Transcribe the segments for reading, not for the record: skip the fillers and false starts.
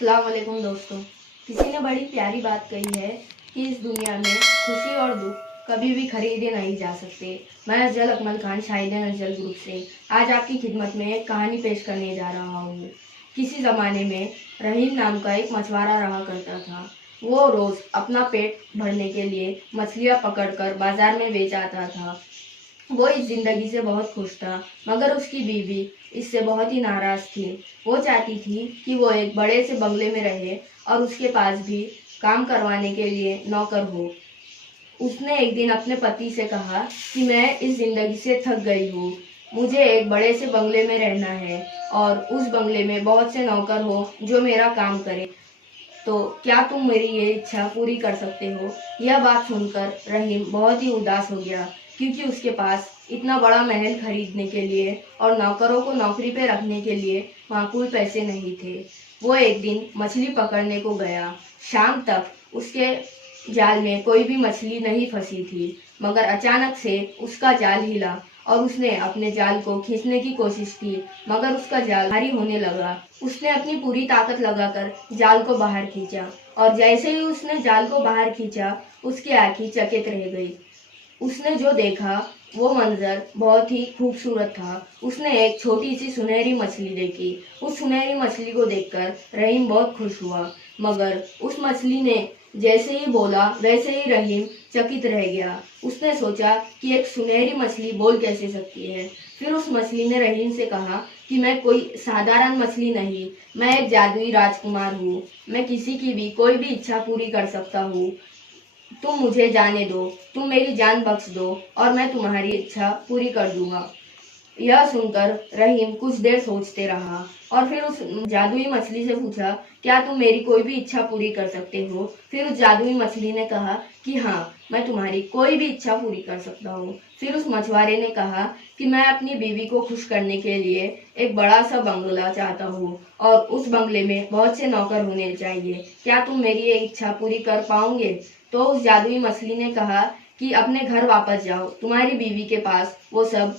अस्सलाम वालेकुम दोस्तों। किसी ने बड़ी प्यारी बात कही है कि इस दुनिया में खुशी और दुख कभी भी खरीदे नहीं जा सकते। मैं अफजल अकमल खान शाहिद अफजल ग्रुप से आज आपकी खिदमत में एक कहानी पेश करने जा रहा हूँ। किसी ज़माने में रहीम नाम का एक मछुआरा रहा करता था। वो रोज़ अपना पेट भरने के लिए मछलियाँ पकड़कर बाजार में बेच आता था। वो इस जिंदगी से बहुत खुश था, मगर उसकी बीवी इससे बहुत ही नाराज थी। वो चाहती थी कि वो एक बड़े से बंगले में रहे और उसके पास भी काम करवाने के लिए नौकर हो। उसने एक दिन अपने पति से कहा कि मैं इस जिंदगी से थक गई हूँ, मुझे एक बड़े से बंगले में रहना है और उस बंगले में बहुत से नौकर हो जो मेरा काम करे। तो क्या तुम मेरी ये इच्छा पूरी कर सकते हो? यह बात सुनकर रहीम बहुत ही उदास हो गया, क्योंकि उसके पास इतना बड़ा महल खरीदने के लिए और नौकरों को नौकरी पे रखने के लिए माकूल पैसे नहीं थे। वो एक दिन मछली पकड़ने को गया। शाम तक उसके जाल में कोई भी मछली नहीं फंसी थी, मगर अचानक से उसका जाल हिला और उसने अपने जाल को खींचने की कोशिश की, मगर उसका जाल भारी होने लगा। उसने अपनी पूरी ताकत लगाकर जाल को बाहर खींचा और जैसे ही उसने जाल को बाहर खींचा, उसकी आंखें चकित रह गई। उसने जो देखा वो मंजर बहुत ही खूबसूरत था। उसने एक छोटी सी सुनहरी मछली देखी। उस सुनहरी मछली को देखकर रहीम बहुत खुश हुआ, मगर उस मछली ने जैसे ही बोला वैसे ही रहीम चकित रह गया। उसने सोचा कि एक सुनहरी मछली बोल कैसे सकती है। फिर उस मछली ने रहीम से कहा कि मैं कोई साधारण मछली नहीं, मैं एक जादुई राजकुमार हूँ। मैं किसी की भी कोई भी इच्छा पूरी कर सकता हूँ। तुम मुझे जाने दो, तुम मेरी जान बख्श दो और मैं तुम्हारी इच्छा पूरी कर दूंगा। यह सुनकर रहीम कुछ देर सोचते रहा और फिर उस जादुई मछली से पूछा, क्या तुम मेरी कोई भी इच्छा पूरी कर सकते हो? फिर उस जादुई मछली ने कहा कि हाँ, मैं तुम्हारी कोई भी इच्छा पूरी कर सकता हूँ। फिर उस मछुआरे ने कहा कि मैं अपनी बीवी को खुश करने के लिए एक बड़ा सा बंगला चाहता हूँ और उस बंगले में बहुत से नौकर होने चाहिए। क्या तुम मेरी ये इच्छा पूरी कर पाओगे? तो उस जादुई मछली ने कहा कि अपने घर वापस जाओ, तुम्हारी बीवी के पास वो सब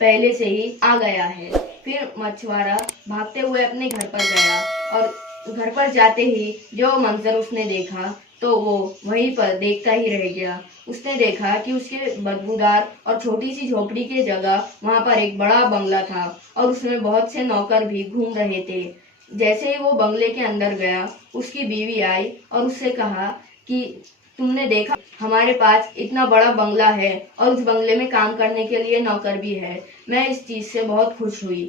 पहले से ही आ गया है। फिर मछुआरा भागते हुए अपने घर पर गया और घर पर जाते ही जो मंजर उसने देखा तो वो वहीं पर देखता ही रह गया। उसने देखा कि उसके बदबूदार और छोटी सी झोपड़ी के जगह वहां पर एक बड़ा बंगला था और उसमें बहुत से नौकर भी घूम रहे थे। जैसे ही वो बंगले के अंदर गया, उसकी बीवी आई और उससे कहा कि तुमने देखा, हमारे पास इतना बड़ा बंगला है और उस बंगले में काम करने के लिए नौकर भी है। मैं इस चीज से बहुत खुश हुई।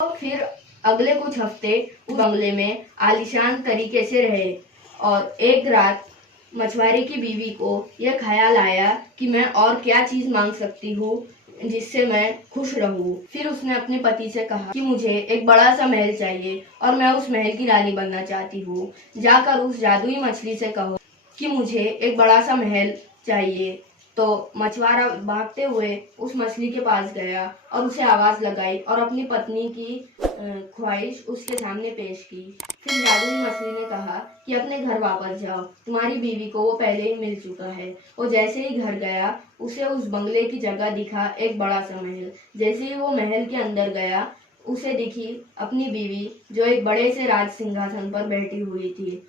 तो फिर अगले कुछ हफ्ते उस बंगले में आलीशान तरीके से रहे और एक रात मछुआरे की बीवी को यह ख्याल आया कि मैं और क्या चीज मांग सकती हूँ जिससे मैं खुश रहूं। फिर उसने अपने पति से कहा कि मुझे एक बड़ा सा महल चाहिए और मैं उस महल की रानी बनना चाहती हूँ। जाकर उस जादुई मछली से कहो कि मुझे एक बड़ा सा महल चाहिए। तो मछुआरा भागते हुए उस मछली के पास गया और उसे आवाज लगाई और अपनी पत्नी की ख्वाहिश उसके सामने पेश की। फिर जादुई मछली ने कहा कि अपने घर वापस जाओ, तुम्हारी बीवी को वो पहले ही मिल चुका है। वो जैसे ही घर गया, उसे उस बंगले की जगह दिखा एक बड़ा सा महल। जैसे ही वो महल के अंदर गया, उसे दिखी अपनी बीवी जो एक बड़े से राज सिंहासन पर बैठी हुई थी।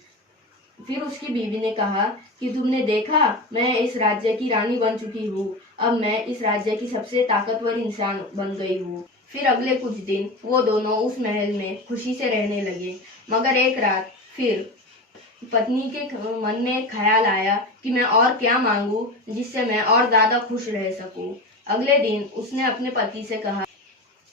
फिर उसकी बीवी ने कहा कि तुमने देखा, मैं इस राज्य की रानी बन चुकी हूँ। अब मैं इस राज्य की सबसे ताकतवर इंसान बन गई हूँ। फिर अगले कुछ दिन वो दोनों उस महल में खुशी से रहने लगे। मगर एक रात फिर पत्नी के मन में एक ख्याल आया कि मैं और क्या मांगू जिससे मैं और ज्यादा खुश रह सकूं। अगले दिन उसने अपने पति से कहा,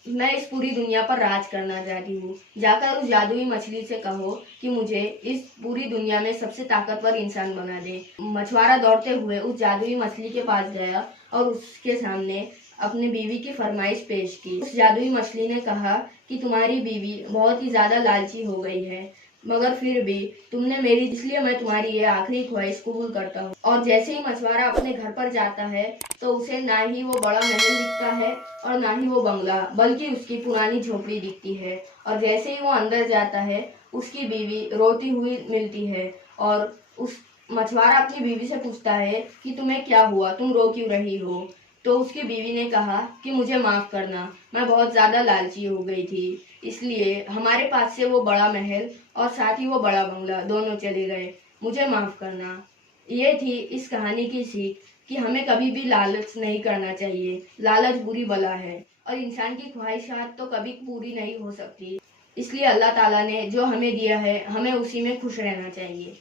मैं इस पूरी दुनिया पर राज करना चाहती हूँ। जाकर उस जादुई मछली से कहो कि मुझे इस पूरी दुनिया में सबसे ताकतवर इंसान बना दे। मछुआरा दौड़ते हुए उस जादुई मछली के पास गया और उसके सामने अपनी बीवी की फरमाइश पेश की। उस जादुई मछली ने कहा कि तुम्हारी बीवी बहुत ही ज्यादा लालची हो गई है, मगर फिर भी तुमने मेरी, इसलिए मैं तुम्हारी ये आखिरी ख्वाहिश कबूल करता हूँ। और जैसे ही मछुआरा अपने घर पर जाता है तो उसे ना ही वो बड़ा महल दिखता है और ना ही वो बंगला, बल्कि उसकी पुरानी झोपड़ी दिखती है। और जैसे ही वो अंदर जाता है, उसकी बीवी रोती हुई मिलती है और उस मछुआरा अपनी बीवी से पूछता है कि तुम्हें क्या हुआ, तुम रो क्यों रही हो? तो उसकी बीवी ने कहा कि मुझे माफ़ करना, मैं बहुत ज़्यादा लालची हो गई थी, इसलिए हमारे पास से वो बड़ा महल और साथ ही वो बड़ा बंगला दोनों चले गए, मुझे माफ़ करना। ये थी इस कहानी की सीख कि हमें कभी भी लालच नहीं करना चाहिए। लालच बुरी बला है और इंसान की ख्वाहिशात तो कभी पूरी नहीं हो सकती। इसलिए अल्लाह ताला ने जो हमें दिया है, हमें उसी में खुश रहना चाहिए।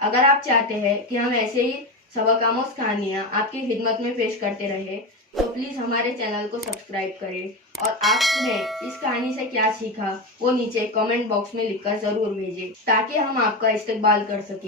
अगर आप चाहते हैं कि हम ऐसे ही सबक आमोज कहानियाँ आपकी खिदमत में पेश करते रहे, तो प्लीज़ हमारे चैनल को सब्सक्राइब करें और आपने इस कहानी से क्या सीखा वो नीचे कमेंट बॉक्स में लिखकर ज़रूर भेजें, ताकि हम आपका इस्तकबाल कर सकें।